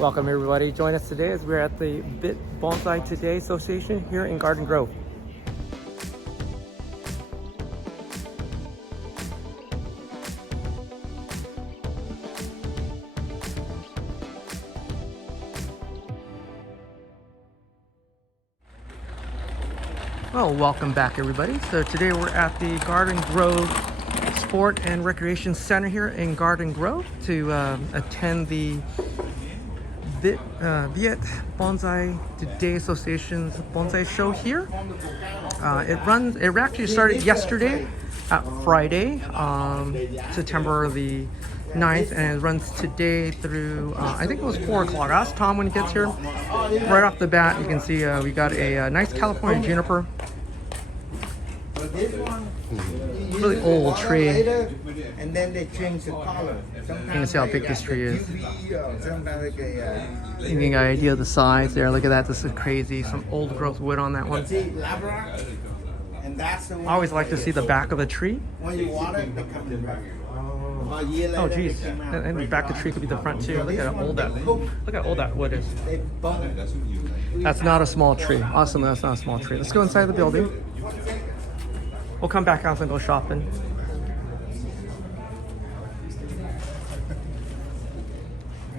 Welcome everybody. Join us today as we're at the Viet Bonsai Today Association here in Garden Grove. Well, welcome back everybody. So today we're at the Garden Grove Sport and Recreation Center here in Garden Grove to attend the Viet Bonsai Today Association's Bonsai Show here. It actually started yesterday at Friday, September the 9th, and it runs today through, I think it was 4 o'clock. Ask Tom when he gets here. Right off the bat, you can see we got a nice California Juniper. Really old tree. And then they change the color. You can see how big this tree is. You can get an idea of the size there. Look at that. This is crazy. Some old growth wood on that one. I always like to see the back of a tree. When you water it, they come in. Oh geez, and the back of the tree could be the front too. Look at how old that wood is. That's not a small tree. Awesome, that's not a small tree. Let's go inside the building. We'll come back out and go shopping.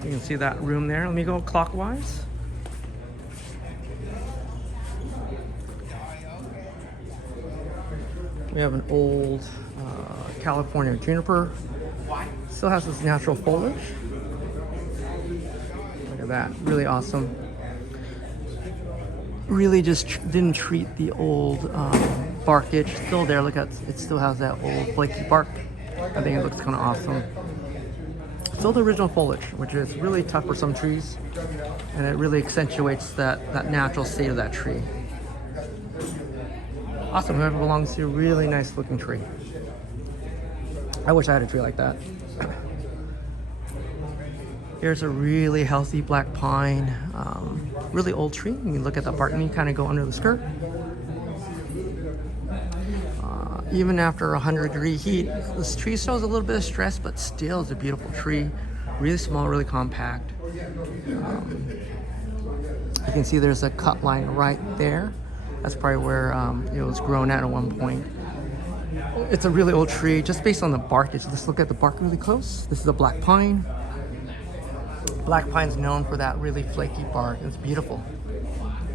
You can see that room there. Let me go clockwise. We have an old California Juniper. Still has this natural foliage. Look at that, really awesome. Really just didn't treat the old barkage. Still there, look at it, still has that old flaky bark. I think it looks kind of awesome. Still the original foliage, which is really tough for some trees, and it really accentuates that natural state of that tree. Awesome, whoever belongs to a really nice looking tree. I wish I had a tree like that. Here's a really healthy black pine, really old tree. You can look at the bark and you kind of go under the skirt. Even after 100-degree heat, this tree shows a little bit of stress, but still it's a beautiful tree. Really small, really compact. You can see there's a cut line right there. That's probably where it was grown at one point. It's a really old tree, just based on the bark. Let's look at the bark really close. This is a black pine. Black pine's known for that really flaky bark. It's beautiful.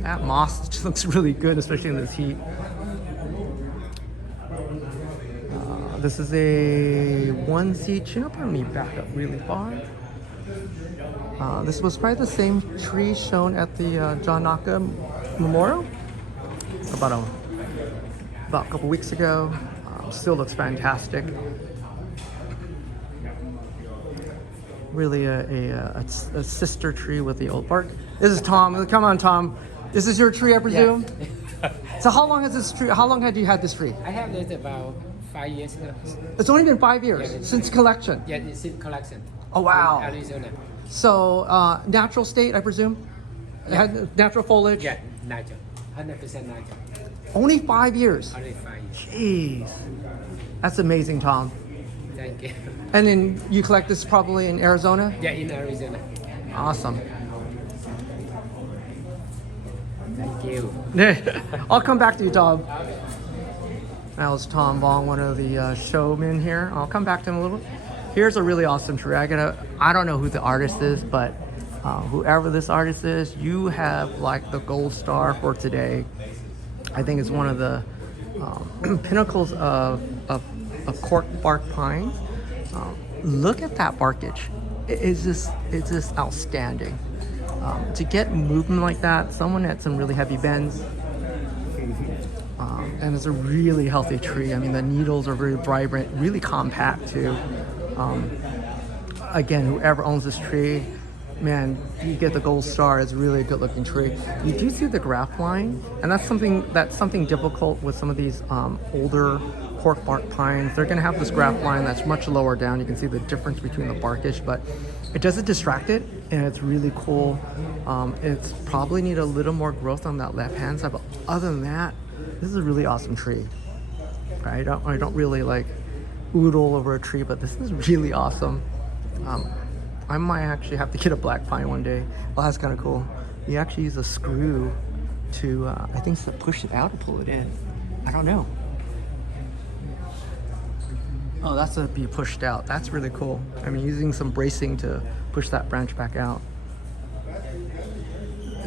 That moss just looks really good, especially in this heat. This is a 1C Juniper. Let me back up really far. This was probably the same tree shown at the John Naka Memorial about a couple weeks ago. Still looks fantastic. Really a sister tree with the old bark. This is Tom. Come on, Tom. This is your tree, I presume? Yes. So how long has this tree, how long have you had this tree? I have it about 5 years now. It's only been 5 years since collection? Yeah, it's in collection. Oh, wow. In Arizona. So natural state, I presume? It had natural foliage? Yeah, natural. 100% natural. Only 5 years? Only 5 years. Jeez. That's amazing, Tom. Thank you. And then you collect this probably in Arizona? Yeah, in Arizona. Awesome. Thank you. I'll come back to you, Tom. That was Tom Vong, one of the showmen here. I'll come back to him a little. Here's a really awesome tree. I don't know who the artist is, but whoever this artist is, you have like the gold star for today. I think it's one of the pinnacles of cork bark pines. Look at that barkage. It's just outstanding. To get movement like that, someone had some really heavy bends. And it's a really healthy tree. I mean, the needles are very vibrant, really compact too. Again, whoever owns this tree, man, you get the gold star. It's really a good looking tree. You do see the graft line, and that's something difficult with some of these older cork bark pines. They're gonna have this graft line that's much lower down. You can see the difference between the barkage, but it doesn't distract it, and it's really cool. It's probably need a little more growth on that left hand side, but other than that, this is a really awesome tree. I don't really like oodle over a tree, but this is really awesome. I might actually have to get a black pine one day. Well, that's kind of cool. You actually use a screw to, I think it's to push it out or pull it in. I don't know. Oh, that's to be pushed out. That's really cool. I mean, using some bracing to push that branch back out.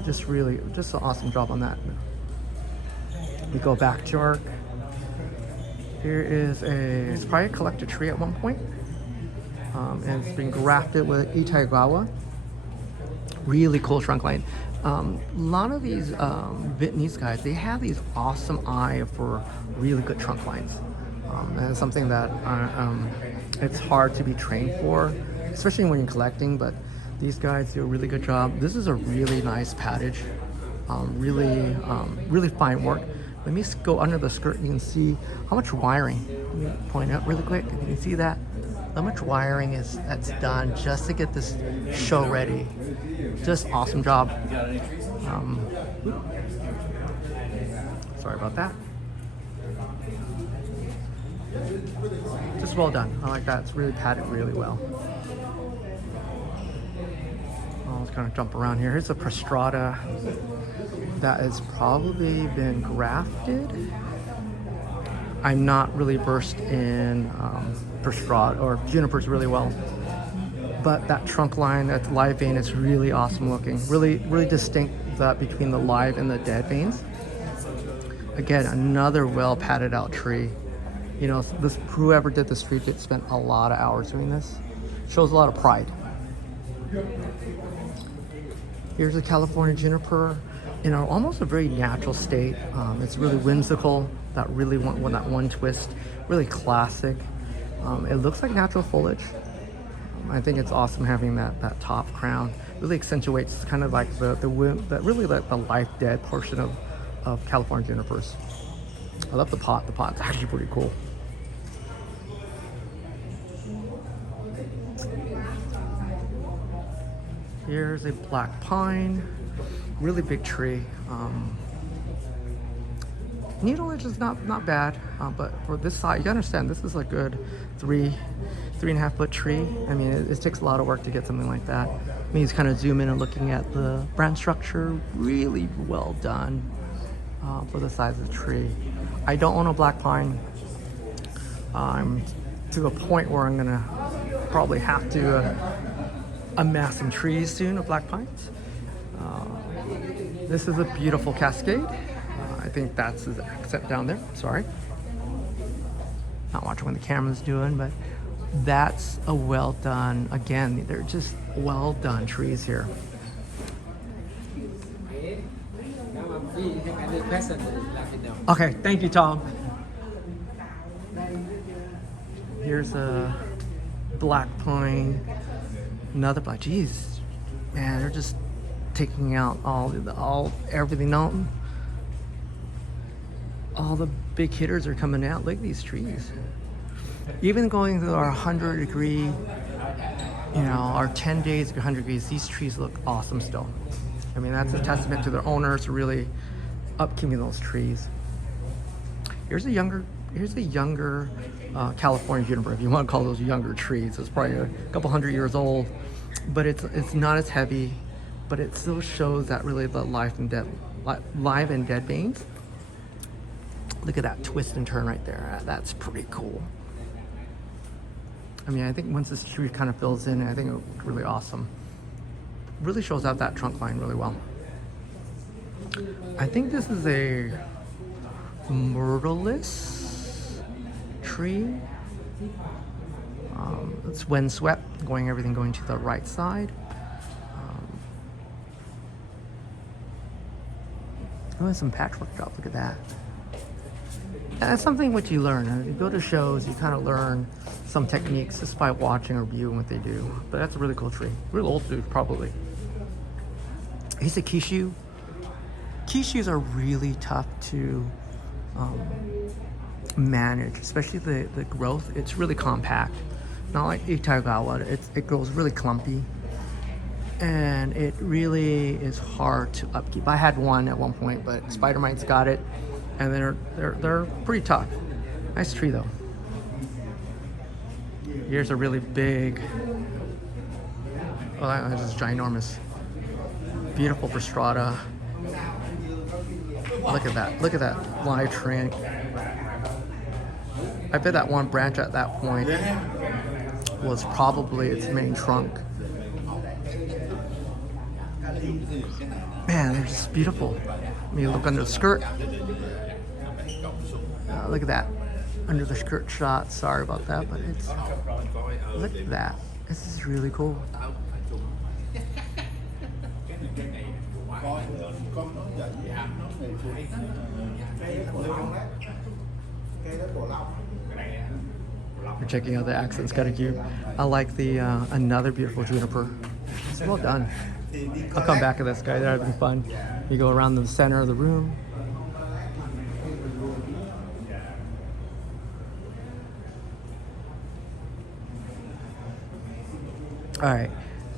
Just an awesome job on that. We go back to our, here is it's probably a collector tree at one point. And it's been grafted with Idaho. Really cool trunk line. A lot of these Vietnamese guys, they have these awesome eye for really good trunk lines. And it's something that it's hard to be trained for, especially when you're collecting, but these guys do a really good job. This is a really nice paddage. Really fine work. Let me go under the skirt and you can see how much wiring. Let me point out really quick. You can see that. How much wiring that's done just to get this show ready. Just awesome job. Sorry about that. Just well done. I like that. It's really padded really well. Let's kind of jump around here. Here's a prostrata that has probably been grafted. I'm not really versed in prostrata or junipers really well, but that trunk line, that live vein is really awesome looking. Really distinct that between the live and the dead veins. Again, another well padded out tree. You know, whoever did this tree spent a lot of hours doing this. Shows a lot of pride. Here's a California juniper in almost a very natural state. It's really whimsical. That one twist, really classic. It looks like natural foliage. I think it's awesome having that top crown. Really accentuates kind of like the life dead portion of California junipers. I love the pot. The pot's actually pretty cool. Here's a black pine, really big tree. Needleage is not bad, but for this size, you gotta understand this is a good 3.5 foot tree. I mean, it takes a lot of work to get something like that. I mean, just kind of zoom in and looking at the branch structure, really well done for the size of the tree. I don't own a black pine. I'm to a point where I'm gonna probably have to amass some trees soon of black pines. This is a beautiful Cascade. I think that's his accent down there. Sorry. Not watching what the camera's doing, but that's a well done. Again, they're just well done trees here. Okay, thank you, Tom. Here's a black pine. Another black. Jeez, man, they're just taking out everything out. All the big hitters are coming out. Look at these trees. Even going to our 100 degree, you know, our 10 days, 100 degrees, these trees look awesome still. I mean, that's a testament to their owners really upkeeping those trees. Here's a younger California juniper, if you want to call those younger trees. It's probably a couple 100 years old, but it's not as heavy, but it still shows that really the live and dead veins. Look at that twist and turn right there. That's pretty cool. I mean, I think once this tree kind of fills in, I think it looks really awesome. Really shows out that trunk line really well. I think this is a myrtleless tree. It's windswept, everything going to the right side. Oh, some patchwork job. Look at that. That's something what you learn. You go to shows, you kind of learn some techniques just by watching or viewing what they do. But that's a really cool tree. Real old dude, probably. He's a Kishu. Kishus are really tough to manage, especially the growth. It's really compact. Not like Itagawa. It grows really clumpy. And it really is hard to upkeep. I had one at one point, but spider mites got it. And they're pretty tough. Nice tree though. Here's a really big Oh, that is ginormous. Beautiful prostrata. Look at that. Look at that live trunk. I bet that one branch at that point was probably its main trunk. Man, they're just beautiful. I mean, look under the skirt. Look at that. Under the skirt shot. Sorry about that, but it's... Look at that. This is really cool. We're checking out the accents, kind of cute. I like the another beautiful juniper. It's well done. I'll come back to this guy. That'd be fun. You go around the center of the room. All right.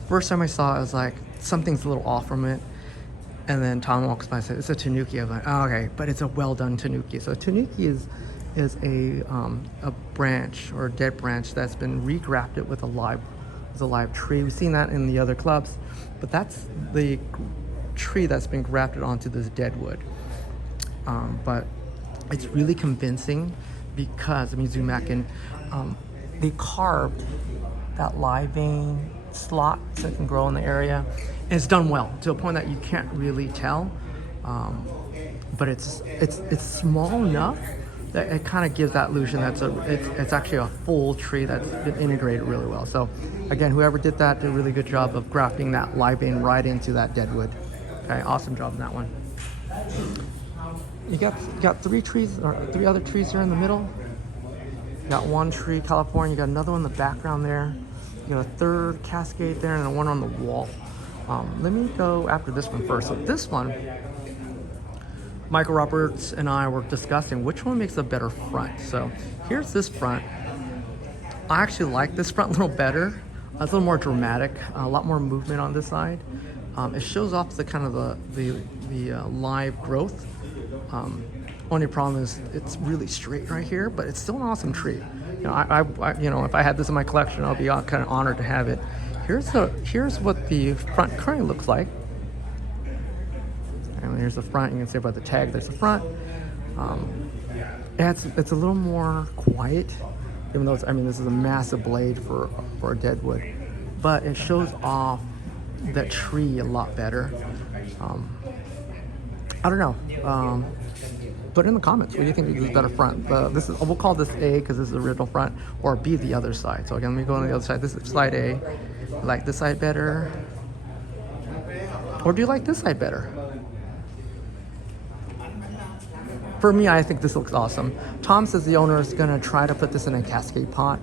First time I saw it, I was like, something's a little off from it. And then Tom walks by and said, it's a Tanuki. I was like, oh, okay, but it's a well done Tanuki. So Tanuki is a branch or a dead branch that's been regrafted with a live tree. We've seen that in the other clubs, but that's the tree that's been grafted onto this dead wood. But it's really convincing because, let me zoom back in, they carved that live vein slot so it can grow in the area. And it's done well to a point that you can't really tell, but it's small enough that it kind of gives that illusion that it's actually a full tree that's been integrated really well. So again, whoever did that did a really good job of grafting that live vein right into that dead wood. Okay, awesome job on that one. You got three other trees here in the middle. You got one tree, California. You got another one in the background there. You got a third Cascade there and one on the wall. Let me go after this one first. So this one, Michael Roberts and I were discussing which one makes a better front. So here's this front. I actually like this front a little better. It's a little more dramatic, a lot more movement on this side. It shows off the kind of the live growth. Only problem is it's really straight right here, but it's still an awesome tree. You know, I if I had this in my collection, I'll be kind of honored to have it. Here's what the front currently looks like. And here's the front. You can see by the tag, there's the front. It's a little more quiet, even though this is a massive blade for a dead wood, but it shows off that tree a lot better. I don't know. Put in the comments, what do you think is better front? We'll call this A because this is the original front, or B the other side. So again, let me go on the other side. This is side A. You like this side better? Or do you like this side better? For me, I think this looks awesome. Tom says the owner is gonna try to put this in a Cascade pot.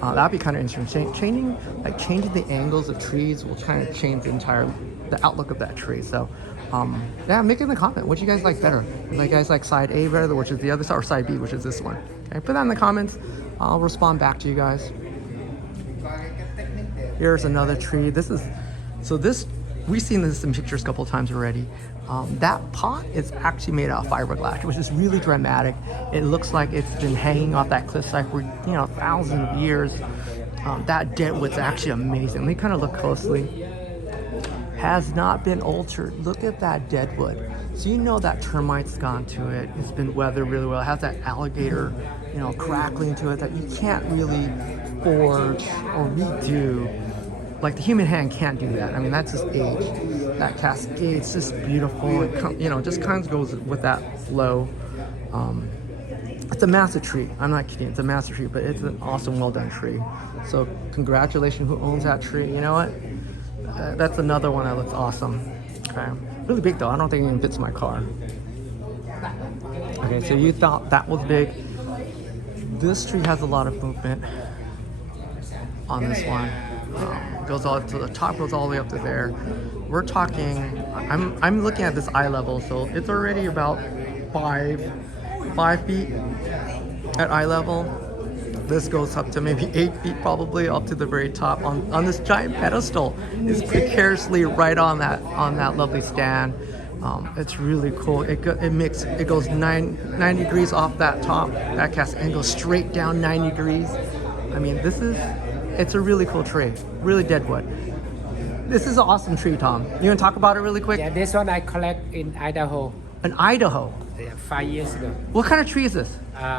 That'd be kind of interesting. Changing the angles of trees will kind of change the outlook of that tree. So, yeah, make it in the comment. What do you guys like better? You guys like side A better, which is the other side, or side B, which is this one? Okay, put that in the comments. I'll respond back to you guys. Here's another tree. We've seen this in pictures a couple of times already. That pot is actually made out of fiberglass, which is really dramatic. It looks like it's been hanging off that cliffside for thousands of years. That deadwood's actually amazing. Let me kind of look closely. Has not been altered. Look at that deadwood. So you know that termites gone to it. It's been weathered really well. It has that alligator, crackling to it that you can't really forge or redo. Like the human hand can't do that. That's just age. That Cascade's just beautiful. It just kind of goes with that flow. It's a massive tree. I'm not kidding. It's a massive tree, but it's an awesome, well done tree. So congratulations, who owns that tree? You know what? That's another one that looks awesome. Okay, really big though. I don't think it even fits my car. Okay, so you thought that was big. This tree has a lot of movement on this one. Goes all to the top, goes all the way up to there. We're talking. I'm looking at this eye level, so it's already about 5 feet at eye level. This goes up to maybe 8 feet, probably up to the very top on this giant pedestal. It's precariously right on that lovely stand. It's really cool. It goes 90 degrees off that top, that cascade, and goes straight down 90 degrees. It's a really cool tree, really deadwood. This is an awesome tree, Tom. You want to talk about it really quick? Yeah, this one I collect in Idaho In Idaho. 5 years ago. What kind of tree is this?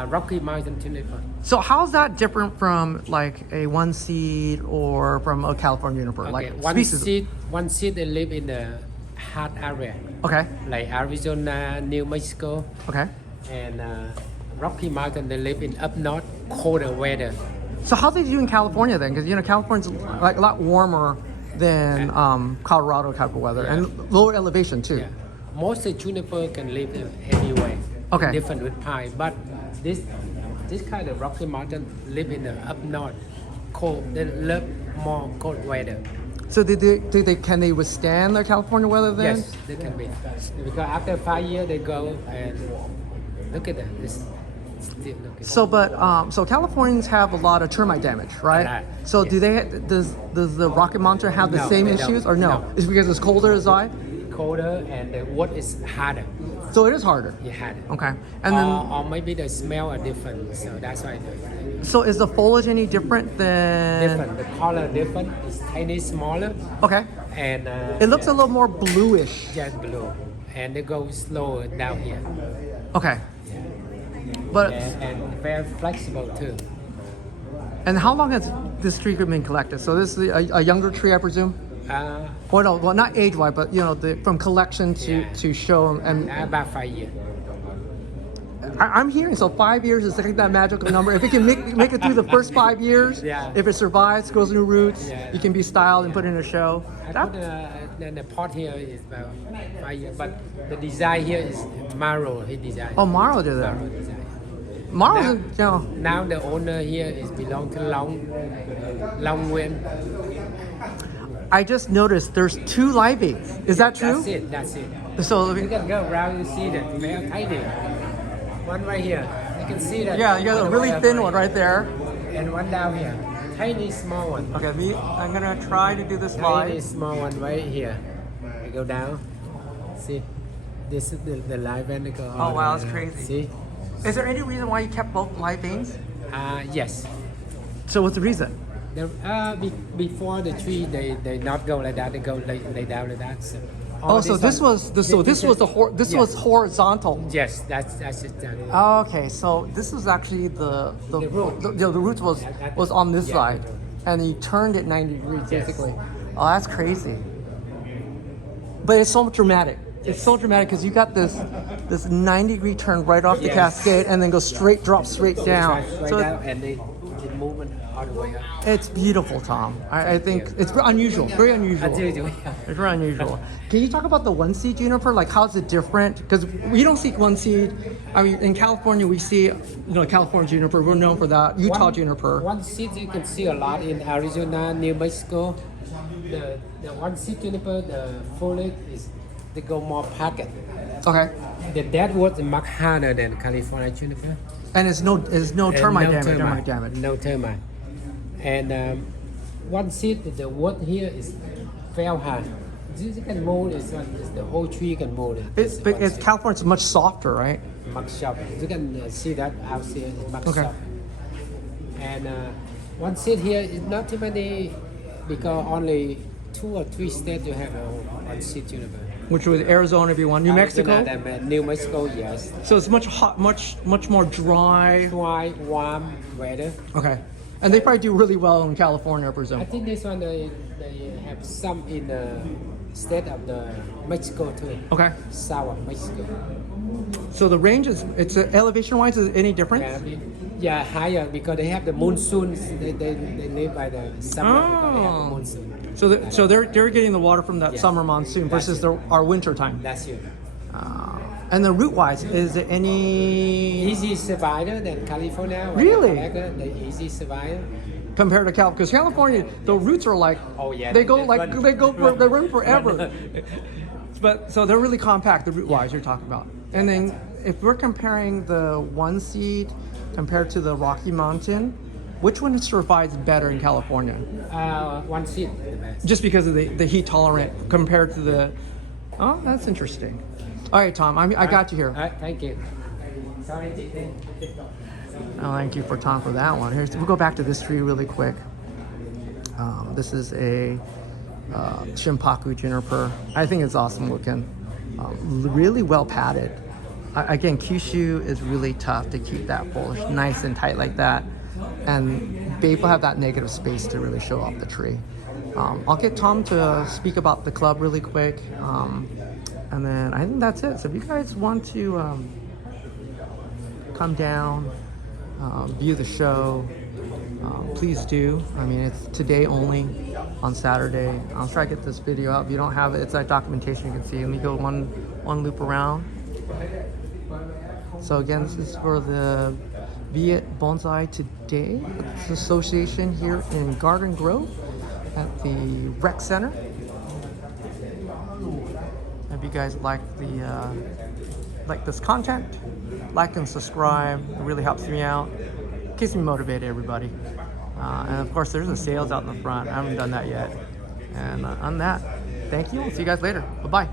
Rocky Mountain Juniper. So how's that different from like a one seed or from a California juniper? Okay, Like one species? seed they live in the hot area, Okay. like Arizona, New Mexico, Okay. and Rocky Mountain they live in up north, colder weather. So how do they do in California then? Because California's like a lot warmer than Colorado type of weather and lower elevation too. Yeah, most of juniper can live anywhere. Okay. Different with pine, but this kind of Rocky Mountain live in the up north, cold. They love more cold weather. So can they withstand the California weather then? Yes, they can be. Because after 5 years they go and look at that. This. So Californians have a lot of termite damage, right? Right. So Yes. does the Rocky Mountain have the No, same they don't. issues or no? No. It's because it's colder inside? Colder and the wood is harder. So it is harder. You had it. Okay. And then Or maybe the smell are different, so that's why so is the foliage any different than different. The color different. It's tiny, smaller, Okay. and It looks a little more bluish. just blue, and they go slower down here, Okay. But and very flexible too. and how long has this tree been collected? So this is a younger tree, I presume? Or no, well, not age-wise, but from collection to show and About 5 years. I'm hearing so 5 years is like that magical number. If it can make it through the first 5 years, Yeah. if it survives, goes new roots, Yeah. you can be styled and put in a show. I That- put the pot here is about 5 years, but the design here is Maro. He designed. oh, Maro did that. Maro design. Maro's, Now the owner here is belong to Long Nguyen. I just noticed there's 2 live baits. Is that true? That's it. That's it. So You can go around and see that very tiny. One right here. You can see that. yeah, you got a really thin one right there. And one down here. Tiny small one. Okay, I'm gonna try to do this Tiny live. small one right here. I go down. See, this is the live vendicle. Oh, wow, that's crazy. See? Is there any reason why you kept both live veins? Yes. So what's the reason? Before the tree, they not go like that. They go lay down like that. So, Oh, so this was this was horizontal. Yes, that's it. Okay, so this is actually the root. the roots was on this Yeah, side, the root. and he turned it 90 degrees Yes. basically. Oh, that's crazy. But it's so dramatic. It's so dramatic because you got this 90-degree turn right off the Yes. Cascade and then drop straight down. Right So down, and they move it all the way up. it's beautiful, Tom. I think it's unusual, very unusual. It's very unusual. Can you talk about the one seed juniper? Like, how's it different? Because we don't see one seed. I mean, in California, we see, California juniper. We're known for that. Utah juniper. One seed you can see a lot in Arizona, New Mexico. The one seed juniper, the foliage is they go more packet. Okay. The deadwood is much harder than California juniper. And it's no And termite no damage. Termite damage. No termite. And one seed, the wood here is very hard. You can mold it. The whole tree can mold it. It's California's much softer, right? much softer. You can see that out here is much Okay. softer. And one seed here is not too many because only 2 or 3 states you have one seed juniper. Which was Arizona, if you want. New Mexico. Arizona, New Mexico, yes. So it's much hot, much more dry. Dry, warm weather. Okay. And they probably do really well in California, I presume. I think this one they have some in the state of the Mexico too. Okay. South of Mexico. So the range it's elevation wise, is it any different? Yeah, higher because they have the monsoons. They live by the summer because they have the Oh. monsoon. So they're getting the water from that Yeah. summer monsoon That's versus it. our winter time. That's it. And the root wise, is it any Easy survivor than California. Really? The easy survivor. compared to Cal? Because California, the roots are like Oh yeah. they go they like run- they run forever. run. But so they're really compact, the root wise you're talking about. And then if we're comparing the one seed compared to the Rocky Mountain, which one survives better in California? One seed. The best. Just because of the heat tolerant compared to the. Oh, that's interesting. All right, Tom, I got you here. All right, thank you. Sorry, Oh, thank you for Tom for that one. We'll go back to this tree really quick. This is a Shimpaku Juniper. I think it's awesome looking. Really well padded. Again, Kyushu is really tough to keep that foliage nice and tight like that. And Maple have that negative space to really show off the tree. I'll get Tom to speak about the club really quick. And then I think that's it. So if you guys want to come down, view the show, please do. I mean, it's today only on Saturday. I'll try to get this video out. If you don't have it, it's that documentation you can see. Let me go one loop around. So again, this is for the Viet Bonsai Today. It's association here in Garden Grove at the Rec Center. If you guys like this content, like and subscribe. It really helps me out. Keeps me motivated, everybody. And of course, there's the sales out in the front. I haven't done that yet. And on that, thank you. I'll see you guys later. Bye-bye.